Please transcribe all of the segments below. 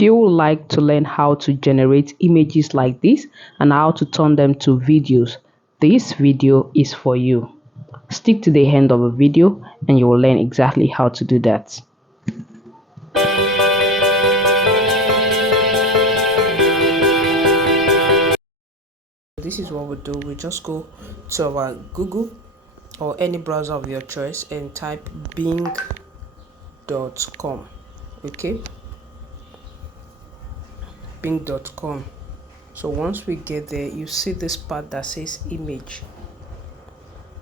If you would like to learn how to generate images like this and how to turn them to videos, this video is for you. Stick to the end of the video and you will learn exactly how to do that. This is what we do. We just go to our Google or any browser of your choice and type bing.com. Okay, bing.com. So once we get there, you see this part that says image.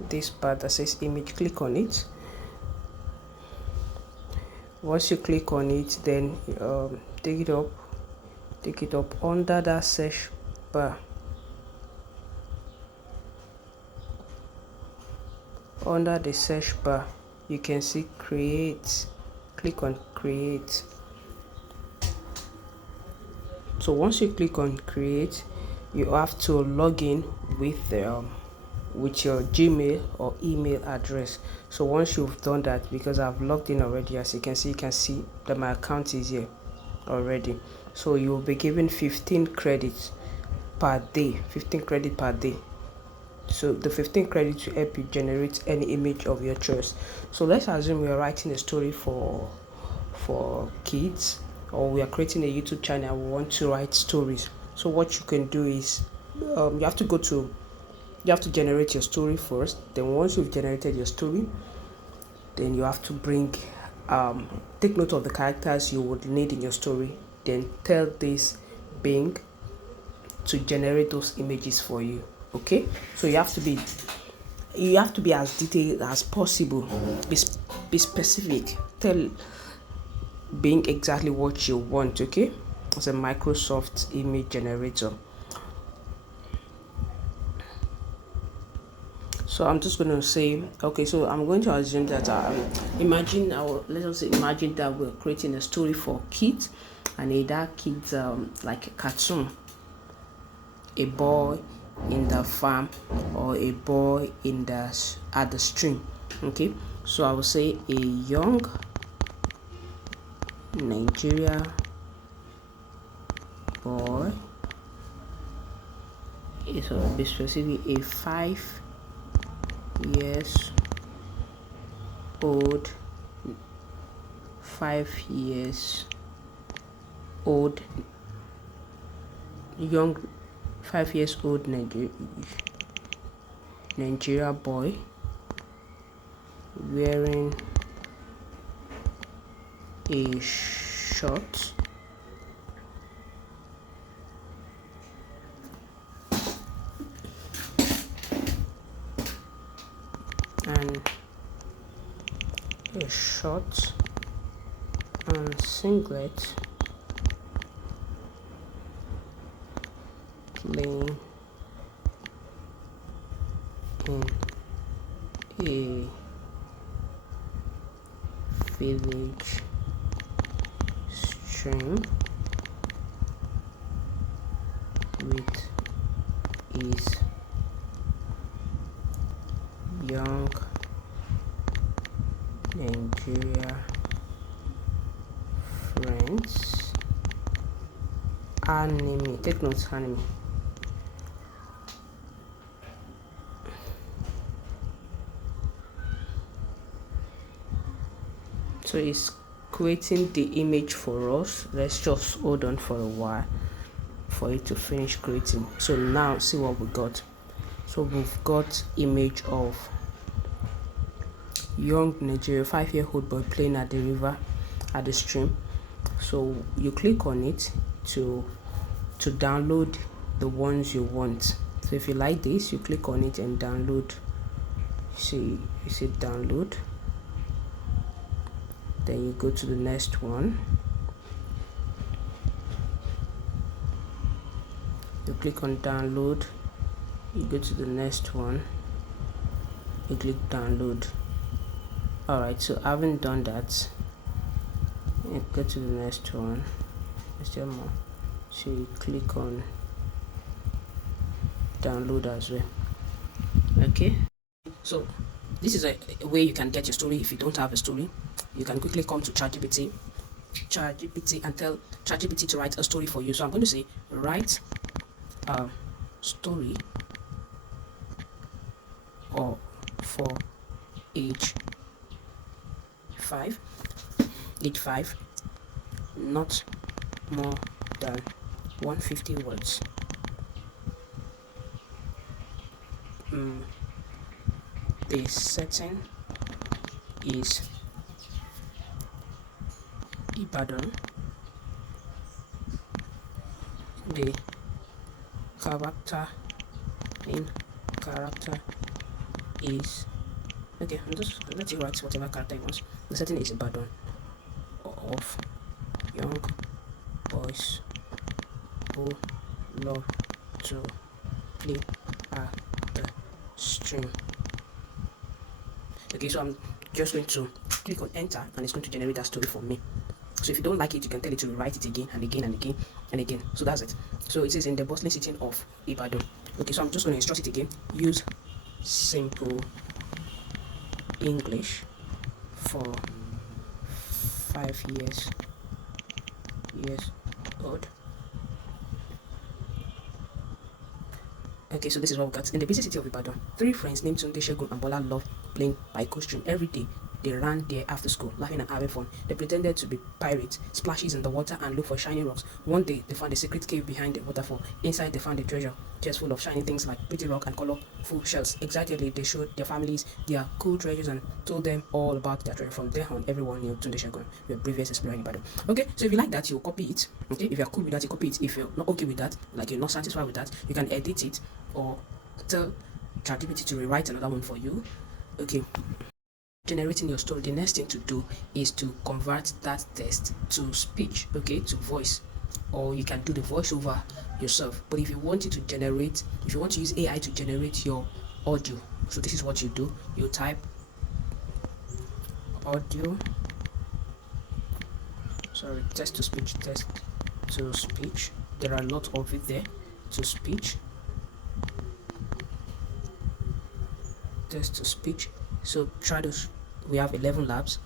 This part that says image, click on it. Once you click on it, then take it up under that search bar. Under the search bar, you can see create. Click on create. So once you click on create, you have to log in with your Gmail or email address. So once you've done that, because I've logged in already, as you can see that my account is here already. So you will be given 15 credits per day. 15 credit per day. So the 15 credits will help you generate any image of your choice. So let's assume we are writing a story for kids, or we are creating a YouTube channel and we want to write stories. So what you can do is you have to generate your story first. Then once you've generated your story, then you have to bring take note of the characters you would need in your story, then tell this Bing to generate those images for you. Okay, so you have to be as detailed as possible. Be specific. Tell Bing exactly what you want. Okay, it's a Microsoft image generator. So I'm just going to say, okay, so I'm going to assume that imagine that we're creating a story for kids, and that kids like a cartoon, a boy in the farm or a boy at the stream. Okay, so I will say a young Nigeria boy. It will be specific, a 5 years old young 5 years old Nigeria boy wearing a shirt and singlet, playing in a village stream with his young Nigeria friends. Anime. Take notes, anime. So it's creating the image for us. Let's just hold on for a while for it to finish creating. So now see what we got. So we've got image of young Nigeria 5-year-old boy playing at the river, at the stream. So you click on it to download the ones you want. So if you like this, you click on it and download. See, you say download, then you go to the next one. You click on download, you go to the next one, you click download. Alright, so having done that, you go to the next one. Still more. So you click on download as well. Okay, so this is a way you can get your story. If you don't have a story, you can quickly come to ChatGPT ChatGPT and tell ChatGPT to write a story for you. So I'm going to say write a story or for age 5, not more than 150 words. The setting is Ibadan. The main character is okay. Just let you write whatever character you want. The setting is Ibadan of young boys who love to play at the stream. Okay, so I'm just going to click on enter and it's going to generate that story for me. So if you don't like it, you can tell it to rewrite it again and again and again and again. So that's it. So it says in the bustling city of Ibadan. Okay, so I'm just going to instruct it again. Use simple English for 5 years old. Okay, so this is what we got. In the busy city of Ibadan, 3 friends named Tunde, Shegun, and Bola loved playing by costume every day. They ran there after school, laughing and having fun. They pretended to be pirates, splashes in the water, and looked for shiny rocks. One day, they found a secret cave behind the waterfall. Inside, they found a treasure chest full of shiny things like pretty rock and colorful shells. Excitedly, they showed their families their cool treasures and told them all about their treasure. From there on, everyone knew Tunde Shegun, your previous explorer in Ibadan. Okay, so if you like that, you copy it. Okay, if you're cool with that, you copy it. If you're not okay with that, like you're not satisfied with that, you can edit it or tell ChatGPT to rewrite another one for you. Okay, generating your story, the next thing to do is to convert that text to speech, okay, to voice, or you can do the voiceover yourself. But if you want it to generate, if you want to use AI to generate your audio, so this is what you do. You type audio, text to speech. There are a lot of it there. To speech, text to speech. So try to, we have 11 labs.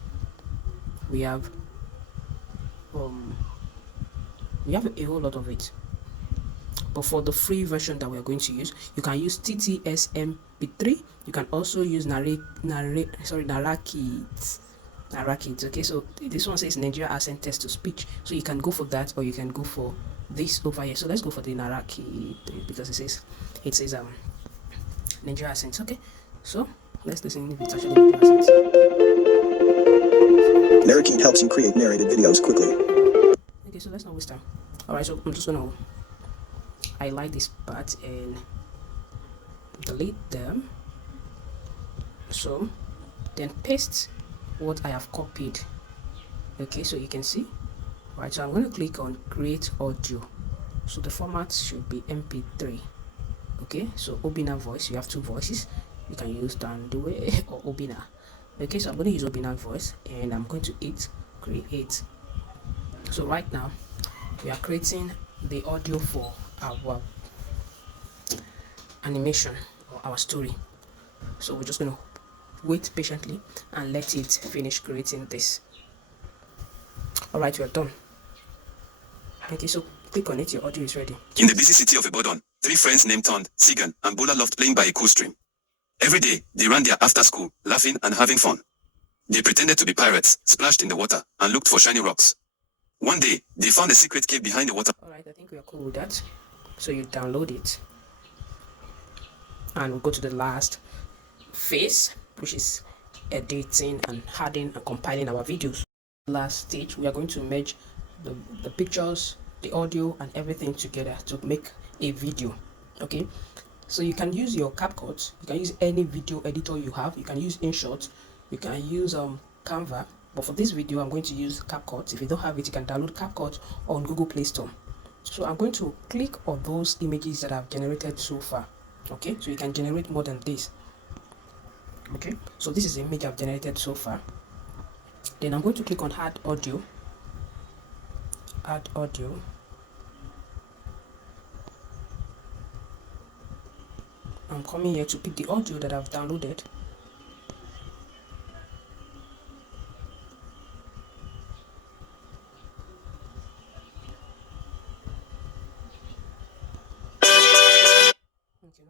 We have a whole lot of it. But for the free version that we are going to use, you can use TTSMP3. You can also use Narakit. Okay, so this one says Nigeria accent text to speech. So you can go for that, or you can go for this over here. So let's go for the Narakit because it says Nigeria accent. Okay, so let's listen if it's actually Nigeria accent. Narraking helps you create narrated videos quickly. Okay, so let's not waste time. Alright, so I'm just gonna highlight this part and delete them. So then paste what I have copied. Okay, so you can see. Right, so I'm going to click on create audio. So the format should be MP3. Okay, so Obina voice, you have 2 voices. You can use Dandue or Obina. Okay, so I'm going to use Obina voice and I'm going to hit create. So right now we are creating the audio for our animation or our story. So we're just going to wait patiently and let it finish creating this. Alright, we are done. Okay, so click on it, your audio is ready. In the busy city of Ibadan, 3 friends named Tond, Sigan, and Bola loved playing by a cool stream. Every day, they ran there after school, laughing and having fun. They pretended to be pirates, splashed in the water, and looked for shiny rocks. One day, they found a secret cave behind the water. Alright, I think we are cool with that. So you download it. And we'll go to the last phase, which is editing and adding and compiling our videos. Last stage, we are going to merge the pictures, the audio, and everything together to make a video. Okay, so you can use your CapCut, you can use any video editor you have, you can use InShot, you can use Canva, but for this video I'm going to use CapCut. If you don't have it, you can download CapCut on Google Play Store. So I'm going to click on those images that I've generated so far. Okay, so you can generate more than this. Okay, so this is the image I've generated so far. Then I'm going to click on add audio. I'm coming here to pick the audio that I've downloaded.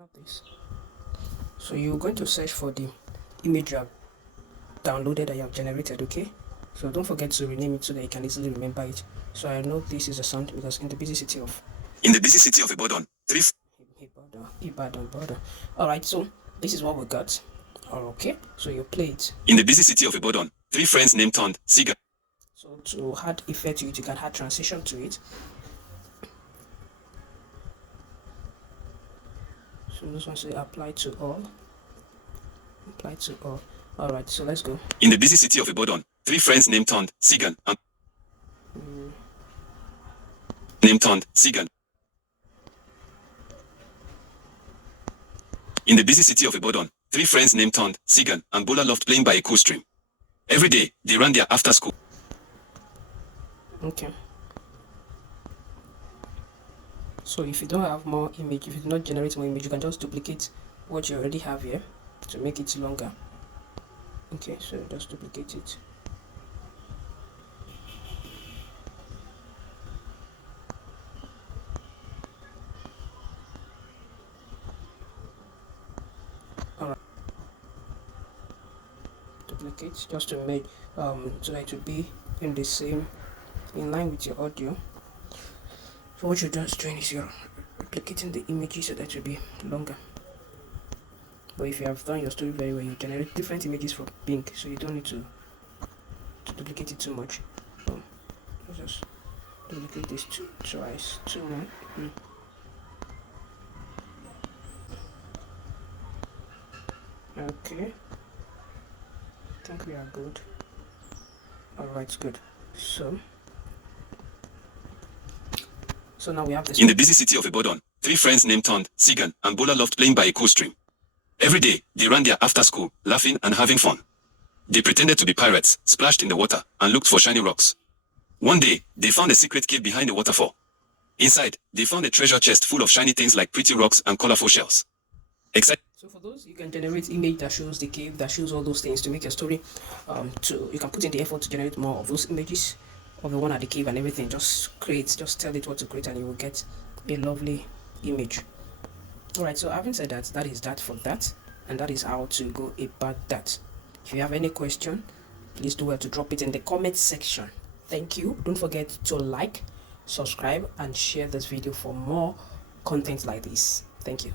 have this. So you're going to search for the image you have downloaded that you have generated, okay? So don't forget to rename it so that you can easily remember it. So I know this is a sound because in the busy city of Ibadan, Ibadan. Alright, so this is what we got. Okay, so you play it. In the busy city of Ibadan, three friends named Tond, Sigan. So to add effect to it, you can add transition to it. So this one say apply to all. Apply to all. Alright, so let's go. In the busy city of Ibadan, three friends named Tond, Sigan, and named Tond, Sigan. In the busy city of Ibadan, three friends named Tond, Sigan, and Bola loved playing by a cool stream. Every day, they ran their after school. Okay. So if you don't have more image, if you do not generate more image, you can just duplicate what you already have here to make it longer. Okay, so just duplicate it. Alright. Duplicate just to make so that it will be in the same in line with your audio. So what you're just doing is you're replicating the images so that it will be longer. But if you have done your story very well, you generate different images for pink, so you don't need to duplicate it too much. Just duplicate this twice, two more. Okay, I think we are good. Alright, good. So now we have this. In the busy city of Ibadan, three friends named Tond, Sigan, and Bola loved playing by a cool stream. Every day, they ran their after school, laughing and having fun. They pretended to be pirates, splashed in the water, and looked for shiny rocks. One day, they found a secret cave behind the waterfall. Inside, they found a treasure chest full of shiny things like pretty rocks and colorful shells. So for those, you can generate image that shows the cave, that shows all those things to make your story. You can put in the effort to generate more of those images of the one at the cave and everything. Just tell it what to create, and you will get a lovely image. Alright, so having said that, that is that for that, and that is how to go about that. If you have any question, please do well to drop it in the comment section. Thank you. Don't forget to like, subscribe, and share this video for more content like this. Thank you.